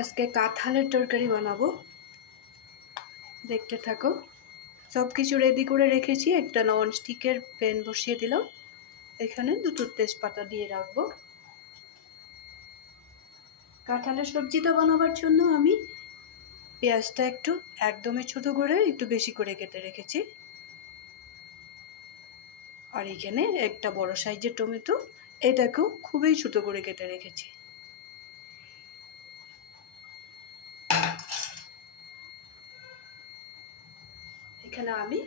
আজকে কাঁঠালের তরকারি বানাবো, দেখতে থাকো। সব কিছু রেডি করে রেখেছি। একটা ননস্টিকের প্যান বসিয়ে দিলাম, এখানে দুটো তেজপাতা দিয়ে রাখবো। কাঁঠালের সবজিটা বানাবার জন্য আমি পেঁয়াজটা একদমই ছোট করে একটু বেশি করে কেটে রেখেছি। আর এখানে একটা বড় সাইজের টমেটো, এটাকেও খুবই ছোট করে কেটে রেখেছি। এখানে আমি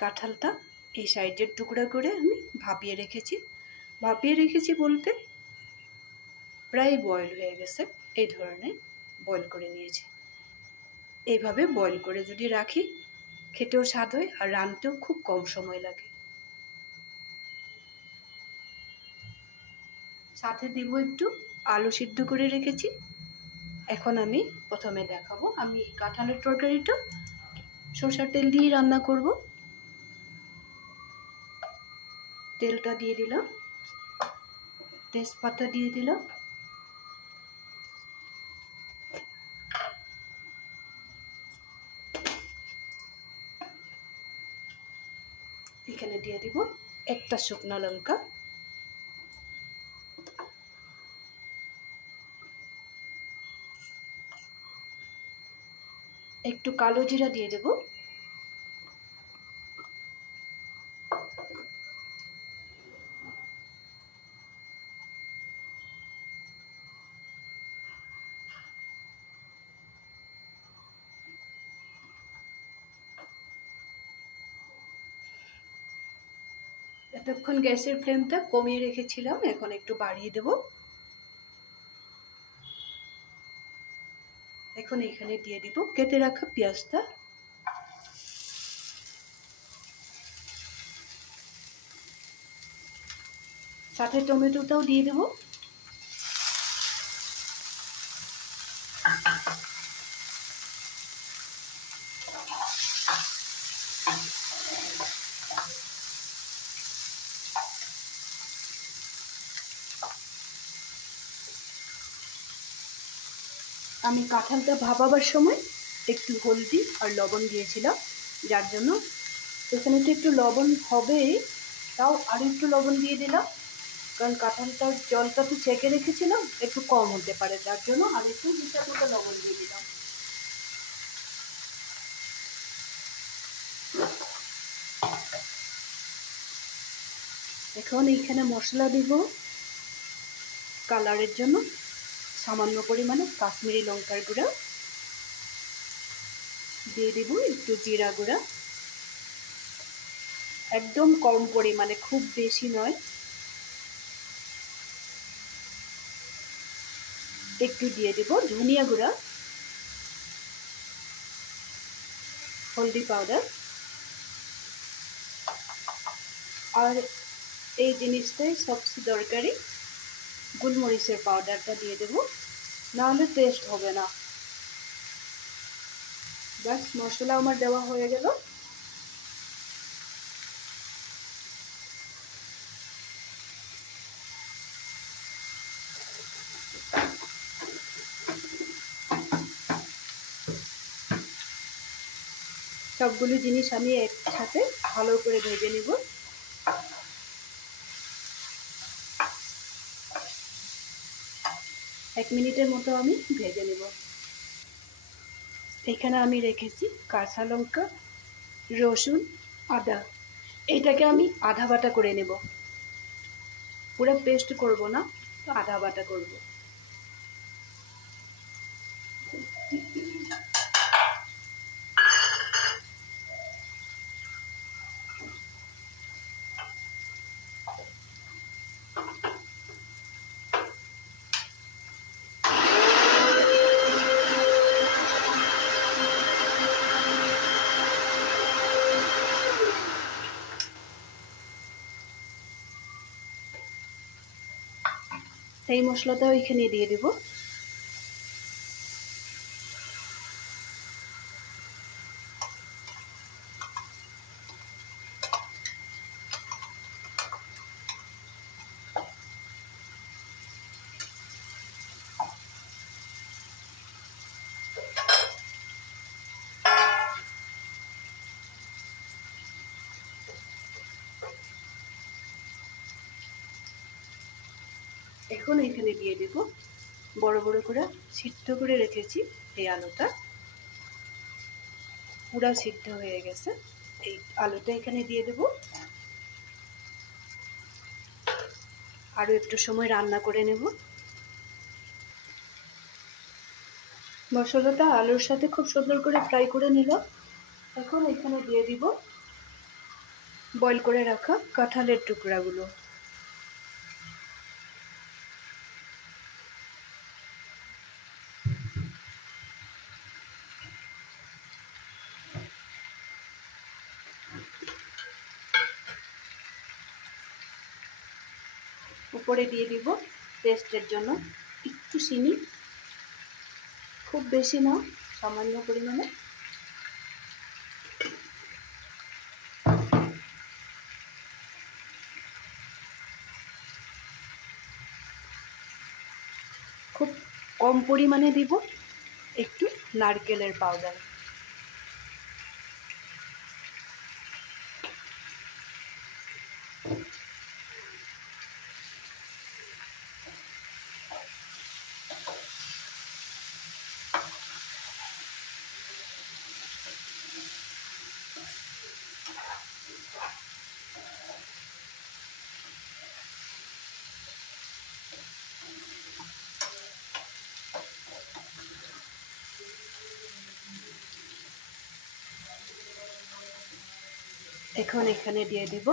কাঁঠালটা এই সাইজের টুকরা করে আমি ভাপিয়ে রেখেছি বলতে প্রায় বয়েল হয়ে গেছে, এই ধরনের বয়েল করে নিয়েছি। এইভাবে বয়েল করে যদি রাখি খেতেও স্বাদ হয় আর রানতেও খুব কম সময় লাগে। সাথে দিব একটু আলু সিদ্ধ করে রেখেছি। এখন আমি প্রথমে দেখাবো আমি কাঁঠালের তরকারিটা সরষের তেল দিয়ে রান্না করব। তেলটা দিয়ে দিলাম, তেজপাতা দিয়ে দিলাম, এখানে দিয়ে দিব একটা শুকনো লঙ্কা, একটু কালো জিরা দিয়ে দেব, এতক্ষণ গ্যাসের ফ্লেমটা কমিয়ে রেখেছিলাম, এখন একটু বাড়িয়ে দেব। এখন এখানে দিয়ে দিব কেটে রাখা পেঁয়াজটা, সাথে টমেটোটাও দিয়ে দেব। আমি কাঁঠালটা ভাপাবার সময় একটু হলদি আর লবণ দিয়েছিলাম, যার জন্য এখানে তো একটু লবণ হবেই, তাও আর একটু লবণ দিয়ে দিলাম, কারণ কাঁঠালটার জলটা তো ছেঁকে রেখেছিলাম, একটু কম হতে পারে, যার জন্য আর একটু হিসাব মতো লবণ দিয়ে দিলাম। এখন এইখানে মশলা দিব কালারের জন্য সামান্য পরিমাণে কাশ্মীরি লঙ্কার গুঁড়া দিয়ে দেব, একটু জিরা গুঁড়া, একদম কম পরিমাণে, খুব বেশি নয়। একটু দিয়ে দেব ধনিয়া গুঁড়া, হলদি পাউডার, আর এই জিনিসটাই সবচেয়ে দরকারি গোলমরিচের পাউডারটা দিয়ে দেব, নাহলে টেস্ট হবে না। ব্যাস, মশলা আমার দেওয়া হয়ে গেল। সবগুলো জিনিস আমি একসাথে ভালো করে ভেজে নেব। এক মিনিটের মতো আমি ভেজে নেব। এখানে আমি রেখেছি কাঁচা লঙ্কা, রসুন, আদা, এটাকে আমি আধা বাটা করে নেব, পুরো পেস্ট করব না, তো আধা বাটা করব। এই মশলাটাও এখানে দিয়ে দেব। এখন এখানে দিয়ে দেব বড় বড় করে সিদ্ধ করে রেখেছি এই আলুটা, পুরা সিদ্ধ হয়ে গেছে। এই আলুটা এখানে দিয়ে দেব, আরও একটু সময় রান্না করে নেব। মশলাটা আলুর সাথে খুব সুন্দর করে ফ্রাই করে নিল। এখন এখানে দিয়ে দিব বয়েল করে রাখা কাঁঠালের টুকরাগুলো। উপরে দিয়ে দিব টেস্টের জন্য একটু চিনি, খুব বেশি না, সামান্য পরিমাণে। খুব কম পরিমাণে দিব একটু নারকেলের পাউডার। এখন এখানে দিয়ে দিব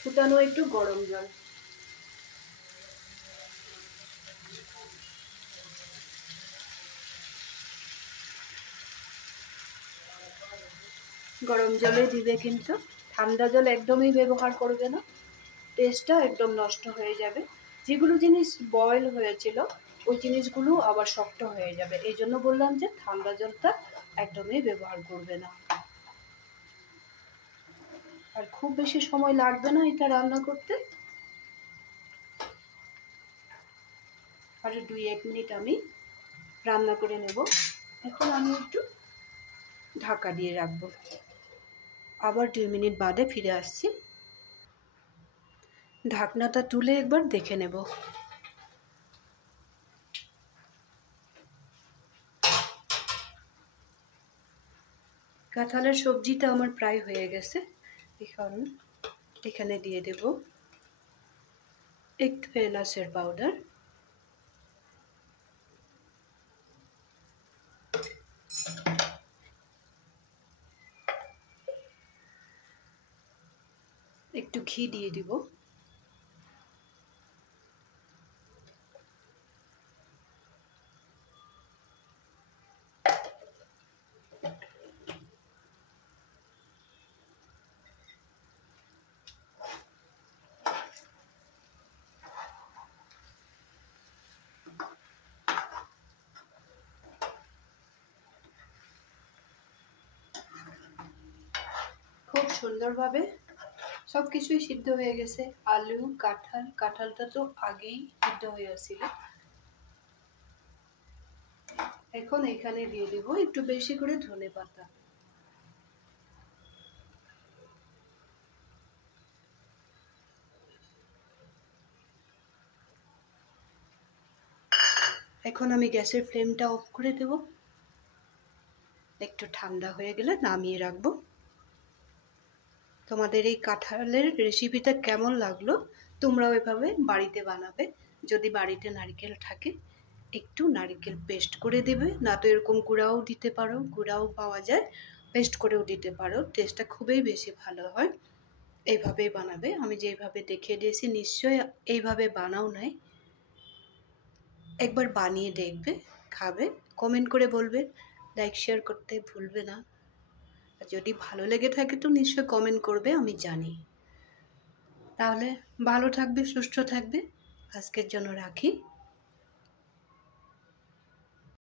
ফুটানো একটু গরম জল। গরম জলে দিবে, কিন্তু ঠান্ডা জল একদমই ব্যবহার করবে না, টেস্টটা একদম নষ্ট হয়ে যাবে। যেগুলো জিনিস বয়েল হয়েছিল ওই জিনিসগুলো আবার শক্ত হয়ে যাবে, এই জন্য বললাম যে ঠান্ডা জলটা একদমই ব্যবহার করবে না। আর খুব বেশি সময় লাগবে না এটা রান্না করতে, আর 2-1 মিনিট আমি রান্না করে নেব। এখন আমি একটু ঢাকা দিয়ে রাখবো, আবার 2 মিনিট বাদে ফিরে আসছি। ঢাকনাটা তুলে একবার দেখে নেব। কাঁঠালের সবজিটা আমার প্রায় হয়ে গেছে। এখন এখানে দিয়ে দেব একটু এলাচের পাউডার, একটু ঘি দিয়ে দিব, খুব সুন্দরভাবে সব কিছুই সিদ্ধ হয়ে গেছে। আলু, কাঁঠালটা তো আগেই সিদ্ধ হয়ে আসছিল। এখন এখানে দিয়ে দেব একটু বেশি করে ধনেপাতা। এখন আমি গ্যাসের ফ্লেমটা অফ করে দেব, একটু ঠান্ডা হয়ে গেলে নামিয়ে রাখবো। তোমাদের এই কাঁঠালের রেসিপিটা কেমন লাগলো তোমরাও এভাবে বাড়িতে বানাবে। যদি বাড়িতে নারকেল থাকে একটু নারকেল পেস্ট করে দেবে, না তো এরকম গুঁড়াও দিতে পারো, গুঁড়াও পাওয়া যায়, পেস্ট করেও দিতে পারো, টেস্টটা খুবই বেশি ভালো হয়। এইভাবেই বানাবে, আমি যেইভাবে দেখিয়ে দিয়েছি নিশ্চয়ই এইভাবে বানাও নাই, একবার বানিয়ে দেখবে, খাবে, কমেন্ট করে বলবে, লাইক শেয়ার করতে ভুলবে না। যদি ভালো লেগে থাকে তো নিশ্চয়ই কমেন্ট করবে, আমি জানি। তাহলে ভালো থাকবে, সুস্থ থাকবে, আজকের জন্য রাখি।